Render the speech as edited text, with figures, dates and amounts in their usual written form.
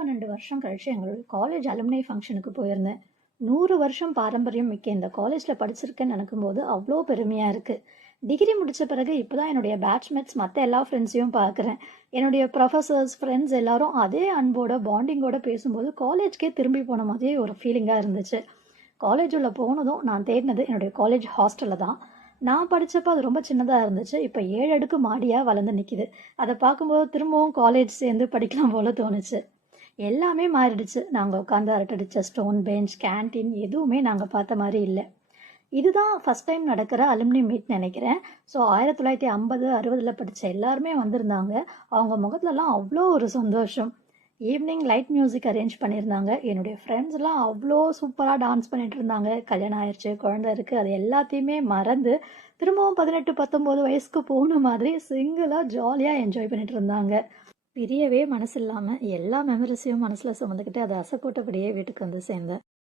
12 வருஷம் கழிச்சு எங்களுடைய காலேஜ் அலுமினி ஃபங்க்ஷனுக்கு போயிருந்தேன். 100 வருஷம் பாரம்பரியம் மிக்க இந்த காலேஜில் படிச்சிருக்கேன்னு நினைக்கும்போது அவ்வளோ பெருமையாக இருக்குது. டிகிரி முடித்த பிறகு இப்போ தான் என்னுடைய பேட்ச்மேட்ஸ் மற்ற எல்லா ஃப்ரெண்ட்ஸையும் பார்க்குறேன். என்னுடைய ப்ரொஃபஸர்ஸ் ஃப்ரெண்ட்ஸ் எல்லாரும் அதே அன்போட பாண்டிங்கோட பேசும்போது காலேஜ்க்கே திரும்பி போன மாதிரியே ஒரு ஃபீலிங்காக இருந்துச்சு. காலேஜ் உள்ள போனதும் நான் தேடினது என்னுடைய காலேஜ் ஹாஸ்டலில் தான். நான் படித்தப்போ அது ரொம்ப சின்னதாக இருந்துச்சு. இப்போ 7 அடுக்கு மாடியாக வளர்ந்து நிற்கிது. அதை பார்க்கும்போது திரும்பவும் காலேஜ் சேர்ந்து படிக்கலாம் போல தோணுச்சு. எல்லாமே மாறிடுச்சு. நாங்கள் உட்காந்து அரட்டடிச்ச ஸ்டோன் பெஞ்ச், கேன்டீன் எதுவுமே நாங்கள் பார்த்த மாதிரி இல்லை. இதுதான் ஃபஸ்ட் டைம் நடக்கிற அலுமினி மீட் நினைக்கிறேன். ஸோ 1950, 60 படித்த எல்லாருமே வந்திருந்தாங்க. அவங்க முகத்துலலாம் அவ்வளோ ஒரு சந்தோஷம். ஈவினிங் லைட் மியூசிக் அரேஞ்ச் பண்ணியிருந்தாங்க. என்னுடைய ஃப்ரெண்ட்ஸ்லாம் அவ்வளோ சூப்பராக டான்ஸ் பண்ணிட்டு இருந்தாங்க. கல்யாணம் ஆயிடுச்சு, குழந்தை இருக்குது, அது எல்லாத்தையுமே மறந்து திரும்பவும் 18, 19 வயசுக்கு போன மாதிரி சிங்கிளாக ஜாலியாக என்ஜாய் பண்ணிட்டு இருந்தாங்க. பிரியவே மனசு இல்லாமல் எல்லா மெமரிஸையும் மனசில் சுமந்துக்கிட்டு அதை அசைப்போட்டபடியே வீட்டுக்கு வந்து சேர்ந்தேன்.